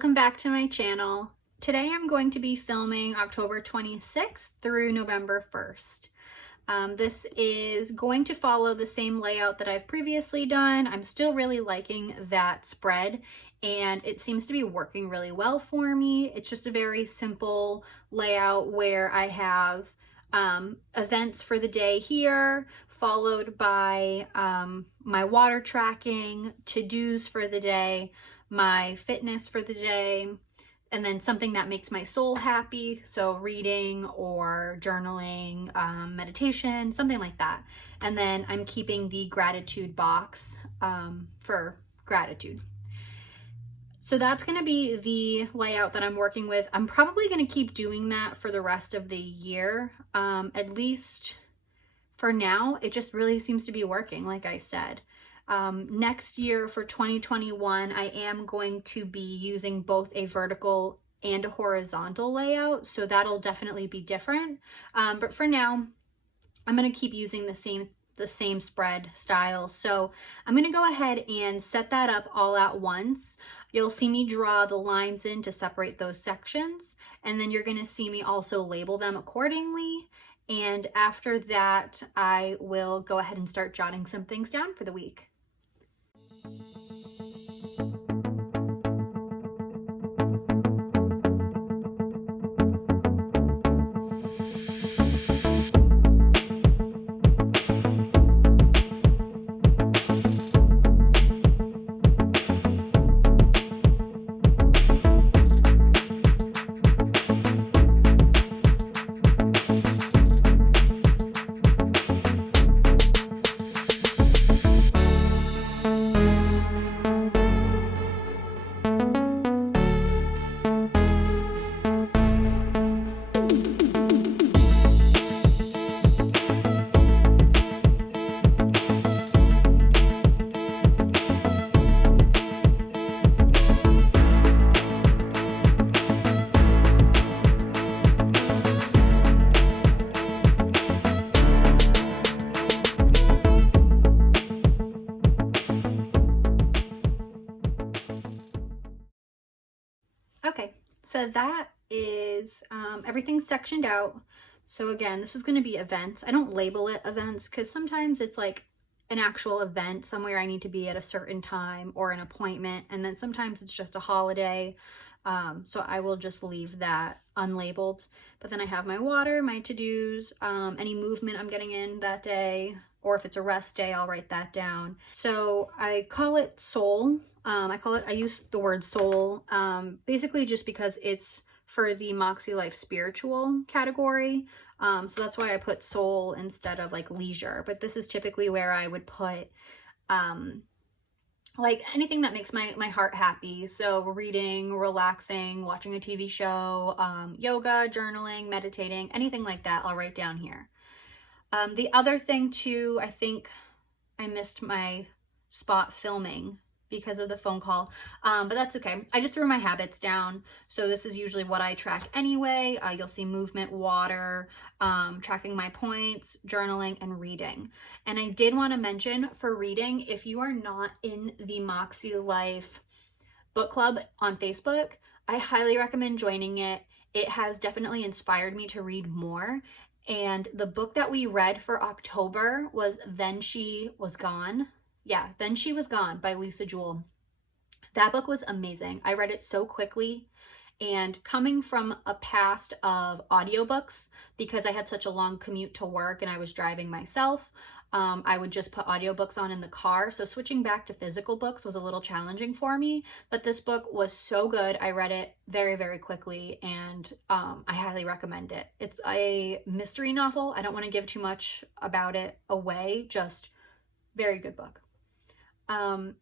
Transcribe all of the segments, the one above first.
Welcome back to my channel. Today I'm going to be filming October 26th through November 1st. This is going to follow the same layout that I've previously done. I'm still really liking that spread and it seems to be working really well for me. It's just a very simple layout where I have events for the day here, followed by my water tracking, to-dos for the day, my fitness for the day, and then something that makes my soul happy, so reading or journaling, meditation, something like that. And then I'm keeping the gratitude box for gratitude. So that's going to be the layout that I'm working with. I'm probably going to keep doing that for the rest of the year, at least for now. It just really seems to be working, like I said. Next year for 2021, I am going to be using both a vertical and a horizontal layout, so that'll definitely be different. But for now, I'm going to keep using the same spread style. So I'm going to go ahead and set that up all at once. You'll see me draw the lines in to separate those sections, and then you're going to see me also label them accordingly. And after that, I will go ahead and start jotting some things down for the week. Okay, so that is everything sectioned out. So again, this is going to be events. I don't label it events because sometimes it's like an actual event somewhere I need to be at a certain time or an appointment, and then sometimes it's just a holiday. So I will just leave that unlabeled. But then I have my water, my to-dos, any movement I'm getting in that day, or if it's a rest day, I'll write that down. So I call it soul. I use the word soul, basically just because it's for the MakseLife spiritual category. So that's why I put soul instead of like leisure, but this is typically where I would put, like anything that makes my heart happy. So reading, relaxing, watching a TV show, yoga, journaling, meditating, anything like that, I'll write down here. The other thing too, I think I missed my spot filming because of the phone call, but that's okay. I just threw my habits down. So this is usually what I track anyway. You'll see movement, water, tracking my points, journaling, and reading. And I did want to mention for reading, if you are not in the MakseLife book club on Facebook, I highly recommend joining it. It has definitely inspired me to read more. And the book that we read for October was Then She Was Gone. Yeah, Then She Was Gone by Lisa Jewell. That book was amazing. I read it so quickly, and coming from a past of audiobooks, because I had such a long commute to work and I was driving myself, I would just put audiobooks on in the car. So switching back to physical books was a little challenging for me, but this book was so good. I read it very, very quickly, and I highly recommend it. It's a mystery novel. I don't want to give too much about it away, just very good book.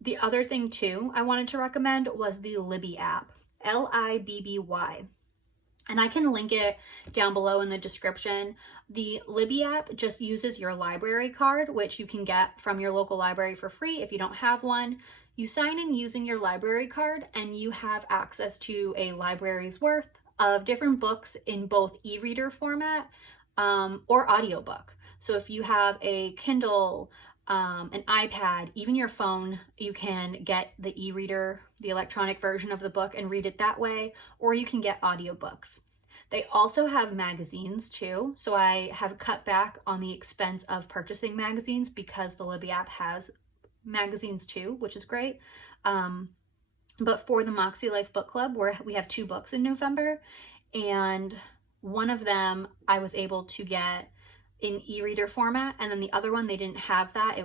The other thing too I wanted to recommend was the Libby app, Libby. And I can link it down below in the description. The Libby app just uses your library card, which you can get from your local library for free if you don't have one. You sign in using your library card and you have access to a library's worth of different books in both e-reader format or audiobook. So if you have a Kindle, an iPad, even your phone, you can get the e-reader, the electronic version of the book, and read it that way, or you can get audiobooks. They also have magazines too, so I have cut back on the expense of purchasing magazines because the Libby app has magazines too, which is great. But for the MakseLife Book Club, where we have 2 books in November, and one of them I was able to get in e-reader format, and then the other one they didn't have that.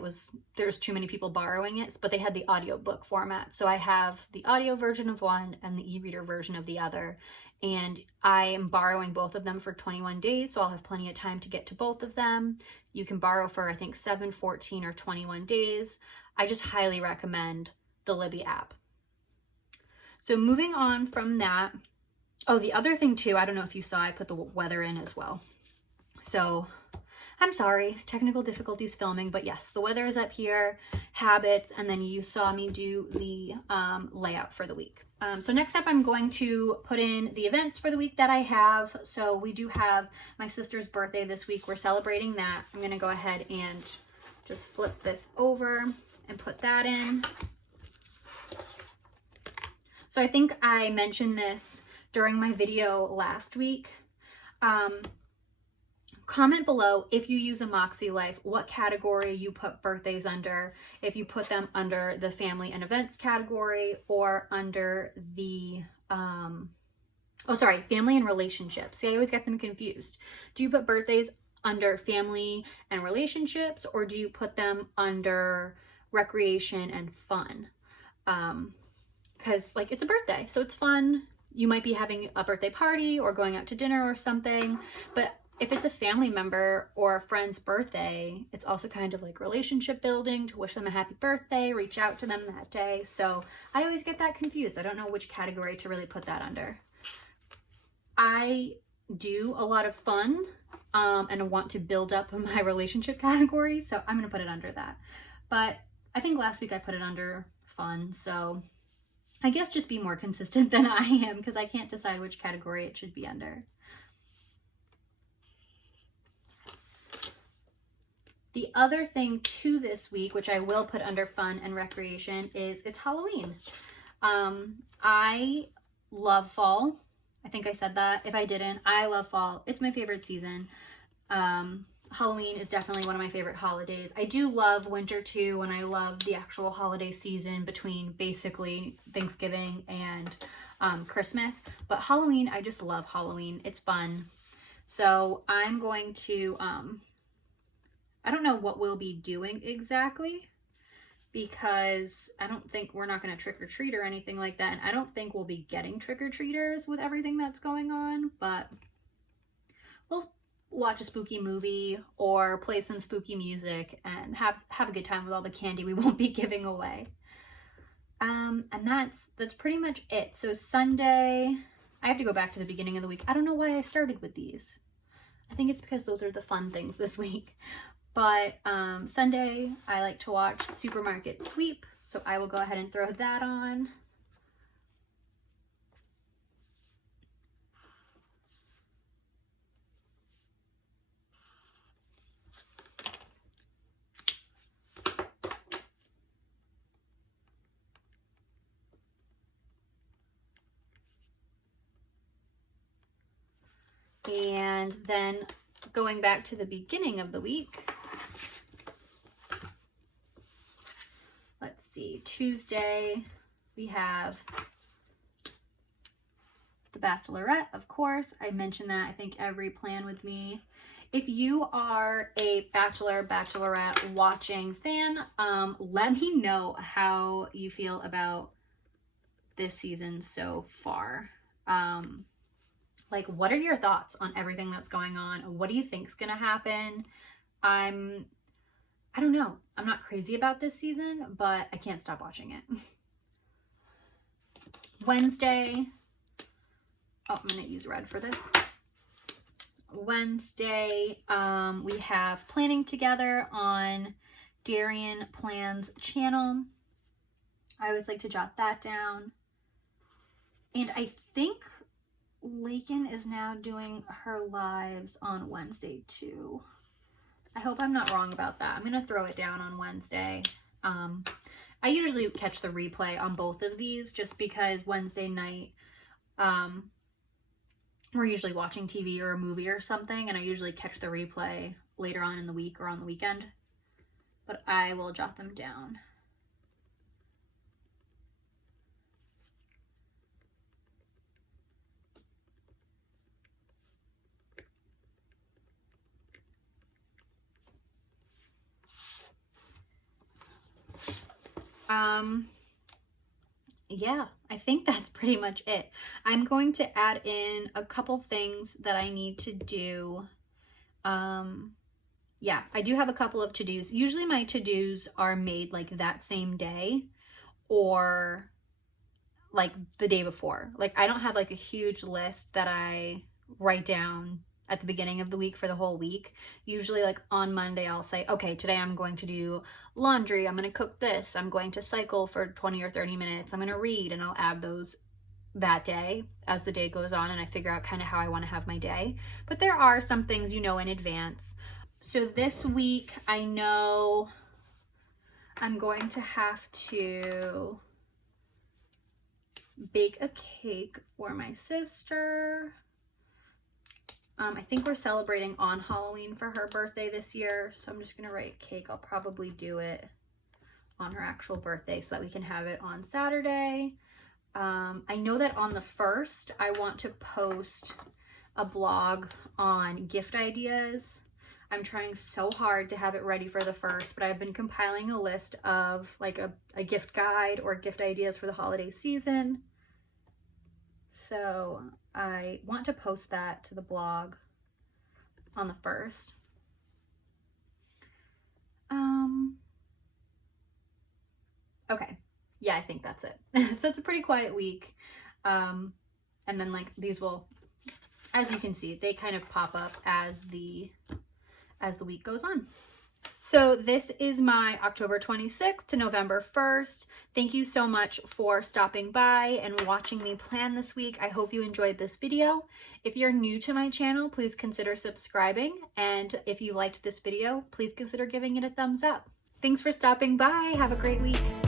There's too many people borrowing it, but they had the audiobook format. So I have the audio version of one and the e-reader version of the other, and I am borrowing both of them for 21 days, so I'll have plenty of time to get to both of them. You can borrow for I think 7, 14, or 21 days. I just highly recommend the Libby app. So moving on from that, oh, the other thing too, I don't know if you saw, I put the weather in as well. So I'm sorry, technical difficulties filming, but yes, the weather is up here, habits, and then you saw me do the layout for the week. So next up, I'm going to put in the events for the week that I have. So we do have my sister's birthday this week. We're celebrating that. I'm going to go ahead and just flip this over and put that in. So I think I mentioned this during my video last week. Comment below if you use a MakseLife, what category you put birthdays under, if you put them under the family and events category or under the, family and relationships. See, I always get them confused. Do you put birthdays under family and relationships, or do you put them under recreation and fun? Because like it's a birthday, so it's fun. You might be having a birthday party or going out to dinner or something, but if it's a family member or a friend's birthday, it's also kind of like relationship building to wish them a happy birthday, reach out to them that day. So I always get that confused. I don't know which category to really put that under. I do a lot of fun and I want to build up my relationship category, so I'm going to put it under that. But I think last week I put it under fun, so I guess just be more consistent than I am because I can't decide which category it should be under. The other thing too this week, which I will put under fun and recreation, is it's Halloween. I love fall. I think I said that. If I didn't, I love fall. It's my favorite season. Halloween is definitely one of my favorite holidays. I do love winter too, and I love the actual holiday season between basically Thanksgiving and Christmas. But Halloween, I just love Halloween. It's fun. So I'm going to... I don't know what we'll be doing exactly because I don't think we're not going to trick or treat or anything like that. And I don't think we'll be getting trick-or-treaters with everything that's going on, but we'll watch a spooky movie or play some spooky music and have a good time with all the candy we won't be giving away. And that's pretty much it. So Sunday, I have to go back to the beginning of the week. I don't know why I started with these. I think it's because those are the fun things this week. But Sunday, I like to watch Supermarket Sweep, so I will go ahead and throw that on. And then going back to the beginning of the week, let's see, Tuesday, we have The Bachelorette, of course. I mentioned that, I think, every plan with me. If you are a Bachelor, Bachelorette watching fan, let me know how you feel about this season so far. Like, what are your thoughts on everything that's going on? What do you think's gonna happen? I don't know. I'm not crazy about this season, but I can't stop watching it. Wednesday. Oh, I'm gonna use red for this. Wednesday, we have Planning Together on Darian Plan's channel. I always like to jot that down. And I think Lakin is now doing her lives on Wednesday too. I hope I'm not wrong about that. I'm going to throw it down on Wednesday. I usually catch the replay on both of these just because Wednesday night, we're usually watching TV or a movie or something, and I usually catch the replay later on in the week or on the weekend. But I will jot them down. Yeah, I think that's pretty much it. I'm going to add in a couple things that I need to do. Yeah, I do have a couple of to-dos. Usually my to-dos are made like that same day or like the day before. Like I don't have like a huge list that I write down at the beginning of the week for the whole week. Usually like on Monday I'll say, okay, today I'm going to do laundry, I'm going to cook this, I'm going to cycle for 20 or 30 minutes, I'm going to read, and I'll add those that day as the day goes on and I figure out kind of how I want to have my day. But there are some things you know in advance. So this week I know I'm going to have to bake a cake for my sister. I think we're celebrating on Halloween for her birthday this year, so I'm just going to write cake. I'll probably do it on her actual birthday so that we can have it on Saturday. I know that on the 1st, I want to post a blog on gift ideas. I'm trying so hard to have it ready for the 1st, but I've been compiling a list of like a gift guide or gift ideas for the holiday season. So I want to post that to the blog on the 1st. Okay. Yeah, I think that's it. So it's a pretty quiet week. And then like these will, as you can see, they kind of pop up as the week goes on. So this is my October 26th to November 1st. Thank you so much for stopping by and watching me plan this week. I hope you enjoyed this video. If you're new to my channel, please consider subscribing. And if you liked this video, please consider giving it a thumbs up. Thanks for stopping by. Have a great week.